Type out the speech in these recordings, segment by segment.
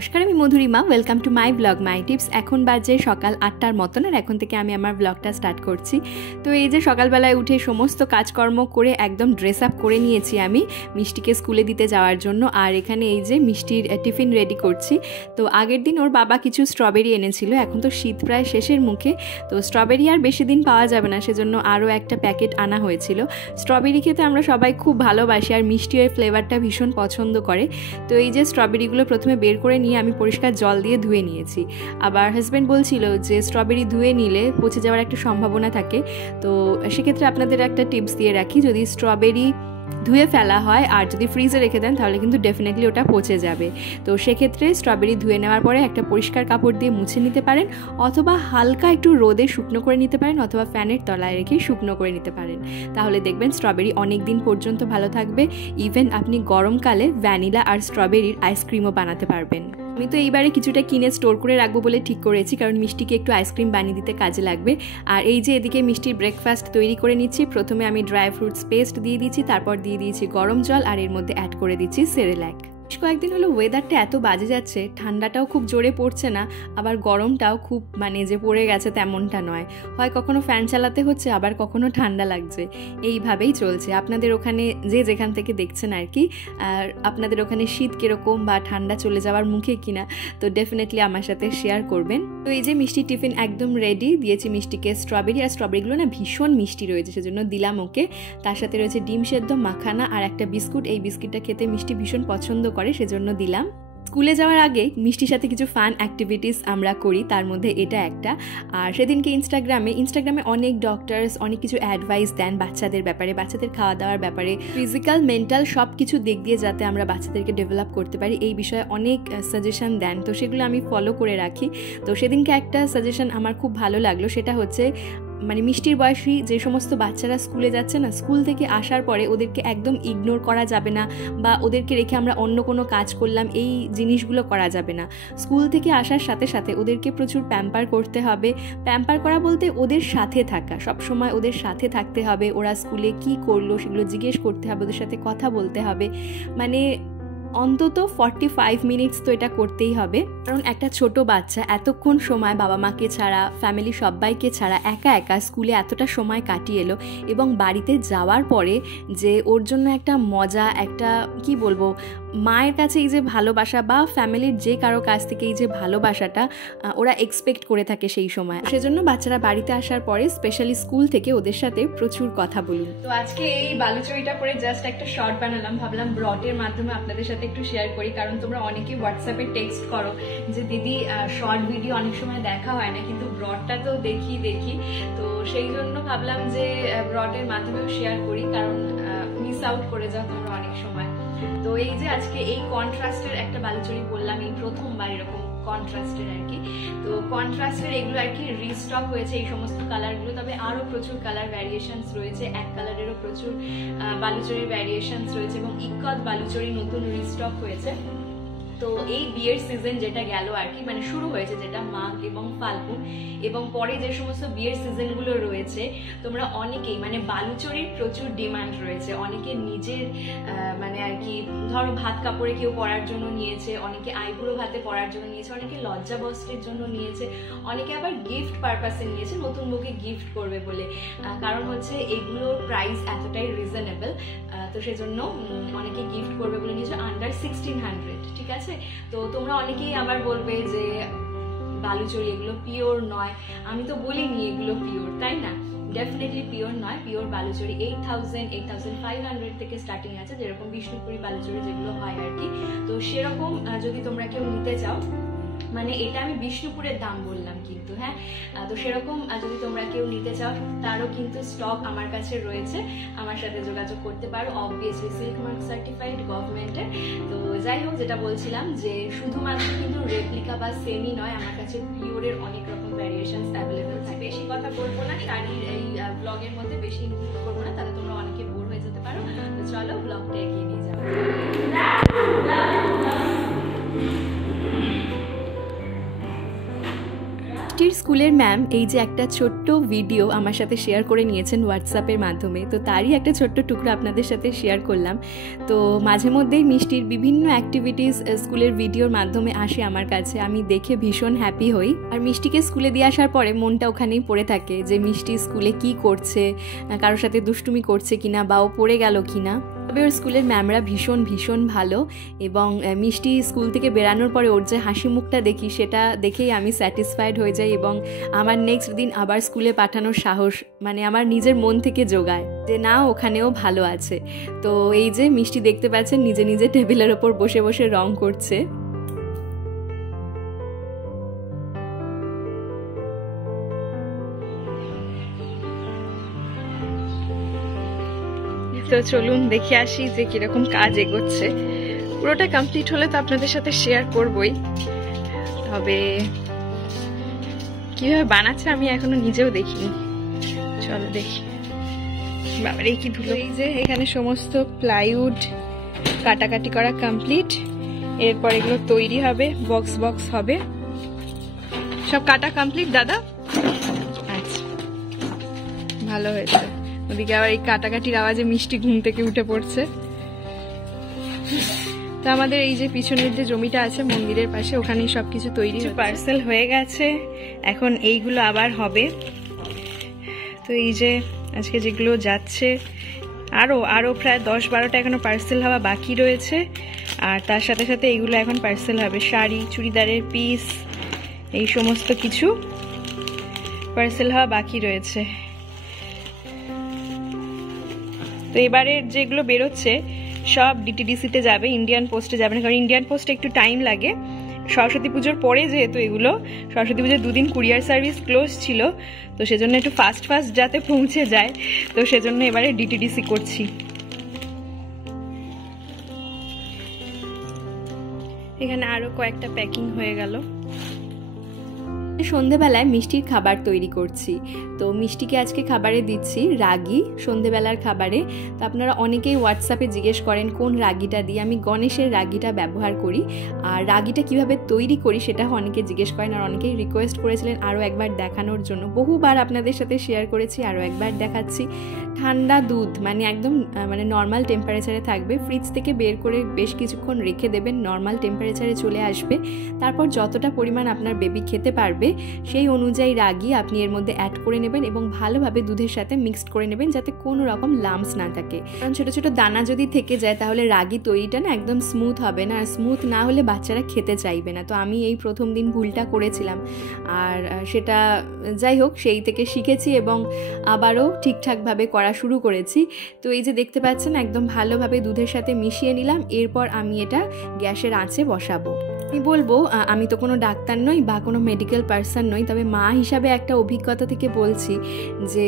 নমস্কার, আমি Madhurima. Welcome to my blog my tips. এখন বাজে সকাল 8টার মতন, আর এখন থেকে আমি আমার ব্লগটা স্টার্ট করছি। তো এই যে সকালবেলায় উঠে সমস্ত কাজকর্ম করে একদম ড্রেস আপ করে নিয়েছি আমি মিষ্টিকে স্কুলে দিতে যাওয়ার জন্য। আর এখানে এই যে মিষ্টির টিফিন রেডি করছি। তো আগের দিন ওর বাবা কিছু স্ট্রবেরি এনেছিল, এখন তো শীত প্রায় শেষের মুখে, তো স্ট্রবেরি আর বেশি দিন পাওয়া যাবে না, সেজন্য আরও একটা প্যাকেট আনা হয়েছিল। স্ট্রবেরি খেতে আমরা সবাই খুব ভালোবাসি, আর মিষ্টি ওই ফ্লেভারটা ভীষণ পছন্দ করে। তো এই যে স্ট্রবেরিগুলো প্রথমে বের করে নিয়ে আমি পরিষ্কার জল দিয়ে ধুয়ে নিয়েছি। আবার হাজব্যান্ড বলছিল যে স্ট্রবেরি ধুয়ে নিলে পচে যাওয়ার একটা সম্ভাবনা থাকে। তো সেক্ষেত্রে আপনাদের একটা টিপস দিয়ে রাখি, যদি স্ট্রবেরি ধুয়ে ফেলা হয় আর যদি ফ্রিজে রেখে দেন তাহলে কিন্তু ডেফিনেটলি ওটা পচে যাবে। তো সেক্ষেত্রে স্ট্রবেরি ধুয়ে নেওয়ার পরে একটা পরিষ্কার কাপড় দিয়ে মুছে নিতে পারেন, অথবা হালকা একটু রোদে শুকনো করে নিতে পারেন, অথবা ফ্যানের তলায় রেখে শুকনো করে নিতে পারেন। তাহলে দেখবেন স্ট্রবেরি অনেক দিন পর্যন্ত ভালো থাকবে। ইভেন আপনি গরমকালে ভ্যানিলা আর স্ট্রবেরির আইসক্রিমও বানাতে পারবেন। আমি তো এইবারে কিছুটা কিনে স্টোর করে রাখবো বলে ঠিক করেছি, কারণ মিষ্টিকে একটু আইসক্রিম বানিয়ে দিতে কাজে লাগবে। আর এই যে এদিকে মিষ্টির ব্রেকফাস্ট তৈরি করে নিচ্ছি। প্রথমে আমি ড্রাই ফ্রুটস পেস্ট দিয়ে দিচ্ছি, তারপর দিয়ে দিয়েছি গরম জল, আর এর মধ্যে অ্যাড করে দিচ্ছি সেরেল্যাক। কয়েকদিন হলো ওয়েদারটা এত বাজে যাচ্ছে, ঠান্ডাটাও খুব জোরে পড়ছে না, আবার গরমটাও খুব যে পড়ে গেছে তেমনটা নয়। হয় কখনো ফ্যান চালাতে হচ্ছে, আবার কখনো ঠান্ডা লাগছে, এইভাবেই চলছে। আপনাদের ওখানে যে যেখান থেকে দেখছেন আর কি, আর আপনাদের ওখানে শীত কীরকম বা ঠান্ডা চলে যাওয়ার মুখে কিনা, তো ডেফিনেটলি আমার সাথে শেয়ার করবেন। তো এই যে মিষ্টি টিফিন একদম রেডি, দিয়েছি মিষ্টিকে স্ট্রবেরি, আর স্ট্রবেরিগুলো না ভীষণ মিষ্টি রয়েছে, সেজন্য দিলাম ওকে। তার সাথে রয়েছে ডিম সেদ্ধ, মাখানা আর একটা বিস্কুট। এই বিস্কুটটা খেতে মিষ্টি ভীষণ পছন্দ করে, সেজন্য দিলাম। স্কুলে যাওয়ার আগে মিষ্টির সাথে কিছু ফান অ্যাক্টিভিটিস আমরা করি, তার মধ্যে এটা একটা। আর সেদিনকে ইনস্টাগ্রামে অনেক ডক্টরস অনেক কিছু অ্যাডভাইস দেন বাচ্চাদের ব্যাপারে, বাচ্চাদের খাওয়া দাওয়ার ব্যাপারে, ফিজিক্যাল মেন্টাল সব কিছু দিক দিয়ে যাতে আমরা বাচ্চাদেরকে ডেভেলপ করতে পারি, এই বিষয়ে অনেক সাজেশন দেন। তো সেগুলো আমি ফলো করে রাখি। তো সেদিনকে একটা সাজেশন আমার খুব ভালো লাগলো, সেটা হচ্ছে মিষ্টির বয়সী যে সমস্ত বাচ্চারা স্কুলে যাচ্ছে না, স্কুল থেকে আসার পরে ওদেরকে একদম ইগনোর করা যাবে না, বা ওদেরকে রেখে আমরা অন্য কোনো কাজ করলাম, এই জিনিসগুলো করা যাবে না। স্কুল থেকে আসার সাথে সাথে ওদেরকে প্রচুর প্যাম্পার করতে হবে। প্যাম্পার করা বলতে ওদের সাথে থাকা, সবসময় ওদের সাথে থাকতে হবে। ওরা স্কুলে কি করলো সেগুলো জিজ্ঞেস করতে হবে, ওদের সাথে কথা বলতে হবে। অন্তত 45 মিনিটস তো এটা করতেই হবে, কারণ একটা ছোট বাচ্চা এতক্ষণ সময় বাবা মাকে ছাড়া, ফ্যামিলি সবাইকে ছাড়া একা একা স্কুলে এতটা সময় কাটিয়ে এলো, এবং বাড়িতে যাওয়ার পরে যে ওর জন্য একটা মজা, একটা কি বলবো, মায়ের কাছে এই যে ভালোবাসা বা ফ্যামিলির যে কারো কাছ থেকে এই যে ভালোবাসাটা ওরা এক্সপেক্ট করে থাকে সেই সময়। সেজন্য বাচ্চারা বাড়িতে আসার পরে স্পেশালি স্কুল থেকে ওদের সাথে প্রচুর কথা বলুন। তো আজকে এই বালুচরিটা করে জাস্ট একটা শর্ট বানালাম, ভাবলাম ব্রডের মাধ্যমে আপনাদের সাথে একটু শেয়ার করি, কারণ তোমরা অনেকেই হোয়াটসঅ্যাপে টেক্সট করো যে দিদি শর্ট ভিডিও অনেক সময় দেখা হয় না, কিন্তু ব্রডটা তো দেখি। তো সেই জন্য ভাবলাম যে ব্রডের মাধ্যমেও শেয়ার করি, কারণ মিস আউট করে যাও তোমরা অনেক সময়। তো এই যে আজকে এই কন্ট্রাস্টের একটা বালুচরি বললাম, এই প্রথমবার এরকম কন্ট্রাস্টের আর কি। তো কন্ট্রাস্টের এগুলো আর কি রিস্টক হয়েছে এই সমস্ত কালারগুলো, তবে আরো প্রচুর কালার ভ্যারিয়েশনস রয়েছে, এক কালারেরও প্রচুর বালুচরির ভ্যারিয়েশনস রয়েছে, এবং ইক্কত বালুচরি নতুন রিস্টক হয়েছে। তো এই বিয়ের সিজন যেটা গেল আর কি, শুরু হয়েছে যেটা মাঘ এবং ফাল্গুন, এবং পরে যে সমস্ত বিয়ের সিজনগুলো রয়েছে, তোমরা অনেকেই বালুচরির প্রচুর ডিমান্ড রয়েছে। অনেকে নিজের আর কি ধরো ভাত কাপড়ে কেউ পরার জন্য নিয়েছে, অনেকে আইবুড়ো ভাতে পরার জন্য নিয়েছে, অনেকে লজ্জা বস্ত্রের জন্য নিয়েছে, অনেকে আবার গিফট পারপাসে নিয়েছে, নতুন বউকে গিফট করবে বলে। কারণ হচ্ছে এগুলোর প্রাইস এতটাই রিজনেবল, তো সেজন্য অনেকে গিফট করবে বলে নিয়েছে আন্ডার 1600, ঠিক আছে। তো তোমরা অনেকেই আবার বলবে যে বালুচরি এগুলো পিওর নয়। আমি তো বলিনি এগুলো পিওর, তাই না? ডেফিনেটলি পিওর নয়। পিওর বালুচরি 8000, 8500 থেকে স্টার্টিং আছে, যেরকম বিষ্ণুপুরি বালুচরি যেগুলো হয় আর কি। তো সেরকম যদি তোমরা কেউ নিতে চাও, এটা আমি বিষ্ণুপুরের দাম বললাম কিন্তু, হ্যাঁ। তো সেরকম যদি তোমরা কেউ নিতে চাও, তারও কিন্তু স্টক আমার কাছে রয়েছে, আমার সাথে যোগাযোগ করতে পারো। অবভিয়াসলি সিল্ক মার্ক সার্টিফাইড গভর্নমেন্টের। তো যাই হোক, যেটা বলছিলাম যে শুধুমাত্র কিন্তু রেপ্লিকা বা সেমি নয়, আমার কাছে পিওরের অনেক রকম ভ্যারিয়েশনস অ্যাভেলেবেল থাকে। বেশি কথা বলবো না, শাড়ির এই ব্লগের মধ্যে বেশি ইনক্লুড করবো না, তাহলে তোমরা অনেকে বোর হয়ে যেতে পারো। তো চলো ব্লগটা এগিয়ে নিয়ে যাবো। মিষ্টির স্কুলের ম্যাম এই যে একটা ছোট্ট ভিডিও আমার সাথে শেয়ার করে নিয়েছেন হোয়াটসঅ্যাপের মাধ্যমে, তো তারই একটা ছোট্ট টুকরো আপনাদের সাথে শেয়ার করলাম। তো মাঝে মধ্যেই মিষ্টির বিভিন্ন অ্যাক্টিভিটিস স্কুলের ভিডিওর মাধ্যমে আসে আমার কাছে, আমি দেখে ভীষণ হ্যাপি হই। আর মিষ্টিকে স্কুলে দিয়ে আসার পরে মনটা ওখানেই পড়ে থাকে যে মিষ্টি স্কুলে কি করছে, কারোর সাথে দুষ্টুমি করছে কিনা বা ও পড়ে গেল কিনা। তবে ওর স্কুলের ম্যামরা ভীষণ ভালো, এবং মিষ্টি স্কুল থেকে বেরানোর পরে ওর যে হাসি মুখটা দেখি সেটা দেখেই আমি স্যাটিসফাইড হয়ে যাই, এবং আমার নেক্সট দিন আবার স্কুলে পাঠানোর সাহস মানে আমার নিজের মন থেকে জোগায় যে না ওখানেও ভালো আছে। তো এই যে মিষ্টি দেখতে পাচ্ছেন নিজে নিজে টেবিলের ওপর বসে বসে রং করছে। তো চলুন দেখে আসি যে কিরকম কাজ এগোচ্ছে। পুরোটা কমপ্লিট হলে তো আপনাদের সাথে শেয়ার করবই, তবে কিভাবে বানাচ্ছে আমি এখনো নিজেও দেখিনি। চলো দেখি। বাবারে কি ধুলো। এই যে এখানে সমস্ত প্লাইউড কাটাকাটি করা কমপ্লিট, এরপর এগুলো তৈরি হবে, বক্স বক্স হবে। সব কাটা কমপ্লিট দাদা? আচ্ছা, ভালো হয়েছে। ওদিকে আবার এই কাটাকাটির আওয়াজে মিষ্টি ঘুম থেকে উঠে পড়ছে। তো আমাদের এই যে পিছনের যে জমিটা আছে মন্দিরের পাশে, ওখানেই সবকিছু তৈরি পার্সেল হয়ে গেছে, এখন এইগুলো আবার হবে। তো এই যে আজকে যেগুলো যাচ্ছে আরো প্রায় 10-12টা এখনো পার্সেল হওয়া বাকি রয়েছে, আর তার সাথে সাথে এইগুলো এখন পার্সেল হবে। শাড়ি, চুড়িদারের পিস, এই সমস্ত কিছু পার্সেল হওয়া বাকি রয়েছে। তো এবারের যেগুলো বেরোচ্ছে সব ডিটিডিসিতে যাবে, ইন্ডিয়ান পোস্টে যাবে না, কারণ ইন্ডিয়ান পোস্টে একটু টাইম লাগে। সরস্বতী পুজোর পরে যেহেতু এগুলো, সরস্বতী পুজোর 2 দিন কুরিয়ার সার্ভিস ক্লোজ ছিল, তো সেজন্য একটু ফাস্ট যাতে পৌঁছে যায়, তো সেজন্য এবারে ডিটিডিসি করছি। এখানে আরো কয়েকটা প্যাকিং হয়ে গেল। সন্ধেবেলায় মিষ্টির খাবার তৈরি করছি। তো মিষ্টিকে আজকে খাবারে দিচ্ছি রাগি, সন্ধেবেলার খাবারে। তো আপনারা অনেকেই হোয়াটসঅ্যাপে জিজ্ঞেস করেন কোন রাগিটা দিই। আমি গণেশের রাগিটা ব্যবহার করি, আর রাগিটা কিভাবে তৈরি করি সেটা অনেকে জিজ্ঞেস করেন, আর অনেকেই রিকোয়েস্ট করেছিলেন আরও একবার দেখানোর জন্য। বহুবার আপনাদের সাথে শেয়ার করেছি, আরও একবার দেখাচ্ছি। ঠান্ডা দুধ মানে একদম মানে নর্মাল টেম্পারেচারে থাকবে, ফ্রিজ থেকে বের করে বেশ কিছুক্ষণ রেখে দেবেন, নর্মাল টেম্পারেচারে চলে আসবে। তারপর যতটা পরিমাণ আপনার বেবি খেতে পারবে সেই অনুযায়ী রাগি আপনি এর মধ্যে অ্যাড করে নেবেন, এবং ভালোভাবে দুধের সাথে মিক্সড করে নেবেন যাতে কোনো রকম লাম্পস না থাকে। কারণ ছোটো ছোটো দানা যদি থেকে যায় তাহলে রাগি তৈরিটা না একদম স্মুথ হবে না, আর স্মুথ না হলে বাচ্চারা খেতে চাইবে না। তো আমি এই প্রথম দিন ভুলটা করেছিলাম, আর সেটা যাই হোক সেই থেকে শিখেছি এবং আবারও ঠিকঠাকভাবে করা শুরু করেছি। তো এই যে দেখতে পাচ্ছেন একদম ভালোভাবে দুধের সাথে মিশিয়ে নিলাম, এরপর আমি এটা গ্যাসের আঁচে বসাবো। আমি বলবো আমি তো কোনো ডাক্তার নই বা কোনো মেডিকেল পার্সন নই, তবে মা হিসাবে একটা অভিজ্ঞতা থেকে বলছি যে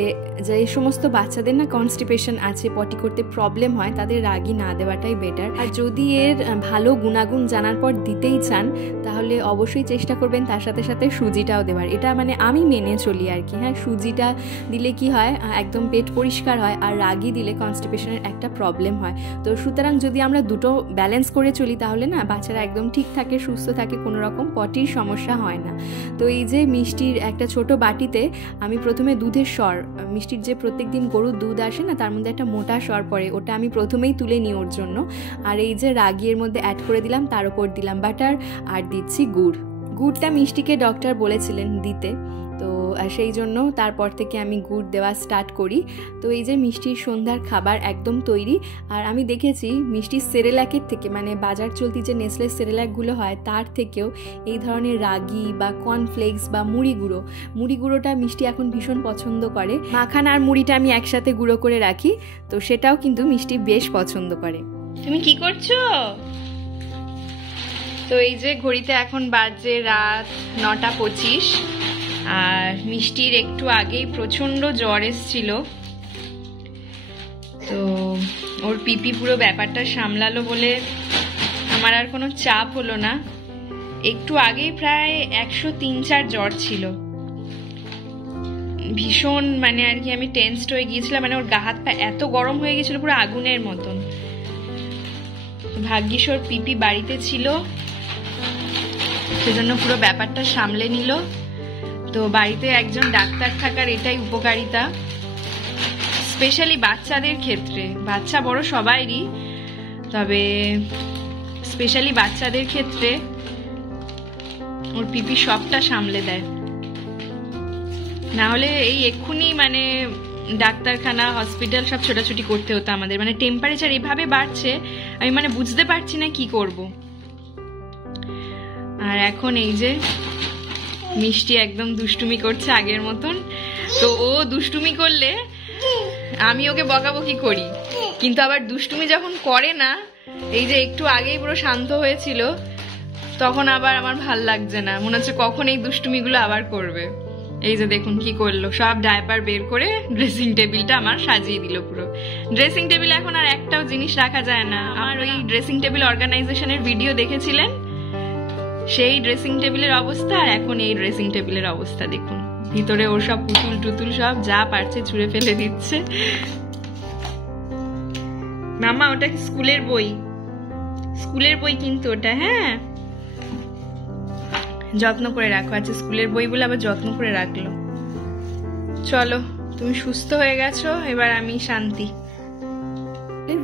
এই সমস্ত বাচ্চাদের না কনস্টিপেশন আছে, পটি করতে প্রবলেম হয়, তাদের রাগি না দেওয়াটাই বেটার। আর যদি এর ভালো গুণাগুণ জানার পর দিতেই চান তাহলে অবশ্যই চেষ্টা করবেন তার সাথে সাথে সুজিটাও দেওয়ার। এটা মানে আমি মেনে চলি আর কি। হ্যাঁ, সুজিটা দিলে কি হয় একদম পেট পরিষ্কার হয়, আর রাগি দিলে কনস্টিপেশনের একটা প্রবলেম হয়। তো সুতরাং যদি আমরা দুটো ব্যালেন্স করে চলি তাহলে না বাচ্চারা একদম ঠিক থাকে, সুস্থ থাকে, কোনো রকম পটির সমস্যা হয় না। তো এই যে মিষ্টির একটা ছোট বাটিতে আমি প্রথমে দুধের সর, মিষ্টির যে প্রত্যেক দিন গরুর দুধ আসে না তার মধ্যে একটা মোটা সর পড়ে, ওটা আমি প্রথমেই তুলে নিই ওর জন্য। আর এই যে রাগি এর মধ্যে অ্যাড করে দিলাম, তার উপর দিলাম বাটার, আর দিচ্ছি গুড়। গুড়টা মিষ্টিকে ডক্টর বলেছিলেন দিতে, তো সেই জন্য তারপর থেকে আমি গুড় দেওয়া স্টার্ট করি। তো এই যে মিষ্টির সন্ধ্যার খাবার একদম তৈরি। আর আমি দেখেছি মিষ্টির সেরেল্যাকের থেকে মানে বাজার চলতি যে নেসলে সেরেল্যাকগুলো হয় তার থেকেও এই ধরনের রাগি বা কর্নফ্লেক্স বা মুড়ি গুঁড়োটা মিষ্টি এখন ভীষণ পছন্দ করে। মাখান আর মুড়িটা আমি একসাথে গুঁড়ো করে রাখি, তো সেটাও কিন্তু মিষ্টি বেশ পছন্দ করে। তুমি কি করছো? তো এই যে ঘড়িতে এখন বাজে রাত 9:25, আর মিষ্টির একটু আগেই প্রচণ্ড জ্বর এসেছিল, তো ওর পিপি পুরো ব্যাপারটা সামলালো বলে আমার আর কোনো চাপ হলো না। একটু আগেই প্রায় 103-4 জ্বর ছিল, ভীষণ মানে আর কি আমি টেন্সড হয়ে গিয়েছিলাম, মানে ওর গা হাত পা এত গরম হয়ে গেছিল পুরো আগুনের মতন। ভাগ্যিস ওর পিপি বাড়িতে ছিল, সেজন্য পুরো ব্যাপারটা সামলে নিল। তো বাড়িতে একজন ডাক্তার থাকার এটাই উপকারিতা, স্পেশালি বাচ্চাদের ক্ষেত্রে। বাচ্চা বড় সবাইরই, তবে স্পেশালি বাচ্চাদের ক্ষেত্রে ওর পিপি সবটা সামলে দেয়। না হলে এই এক্ষুনি মানে ডাক্তারখানা, হসপিটাল সব ছোটাছুটি করতে হতো আমাদের। মানে টেম্পারেচার এভাবে বাড়ছে, আমি মানে বুঝতে পারছি না কি করব। আর এখন এই যে মিষ্টি একদম দুষ্টুমি করছে আগের মতন। তো ও দুষ্টুমি করলে আমি ওকে বকাবকি করি, কিন্তু আবার দুষ্টুমি যখন করে না, এই যে একটু আগেই পুরো শান্ত হয়েছিল, তখন আবার আমার ভাল লাগছে না, মনে হচ্ছে কখন এই দুষ্টুমিগুলো আবার করবে। এই যে দেখুন কি করলো, সব ডায়পার বের করে ড্রেসিং টেবিলটা আমার সাজিয়ে দিল পুরো। ড্রেসিং টেবিলে এখন আর একটাও জিনিস রাখা যায় না। আমার ওই ড্রেসিং টেবিল অর্গানাইজেশনের ভিডিও দেখেছিলেন, সেই ড্রেসিং টেবিলের অবস্থা আর এখন এই ড্রেসিং টেবিলের অবস্থা দেখুন। ভিতরে ওর সব পুতুল টুতুল সব যা পারছে ছুঁড়ে ফেলে দিচ্ছে। মামা ওটা স্কুলের বই, স্কুলের বই কিন্তু ওটা, হ্যাঁ যত্ন করে রাখো। আচ্ছা স্কুলের বই বলে আবার যত্ন করে রাখলো। চলো তুমি সুস্থ হয়ে গেছো, এবার আমি শান্তি।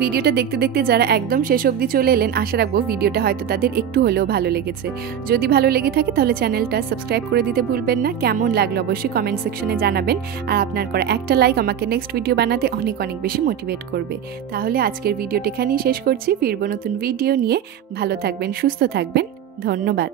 ভিডিওটা দেখতে দেখতে যারা একদম শেষ অবধি চলে এলেন, আশা রাখবো ভিডিওটা হয়তো তাদের একটু হলেও ভালো লেগেছে। যদি ভালো লেগে থাকে তাহলে চ্যানেলটা সাবস্ক্রাইব করে দিতে ভুলবেন না। কেমন লাগলো অবশ্যই কমেন্ট সেকশনে জানাবেন। আর আপনার করা একটা লাইক আমাকে নেক্সট ভিডিও বানাতে অনেক অনেক বেশি মোটিভেট করবে। তাহলে আজকের ভিডিওটা এখানেই শেষ করছি, ফিরবো নতুন ভিডিও নিয়ে। ভালো থাকবেন, সুস্থ থাকবেন, ধন্যবাদ।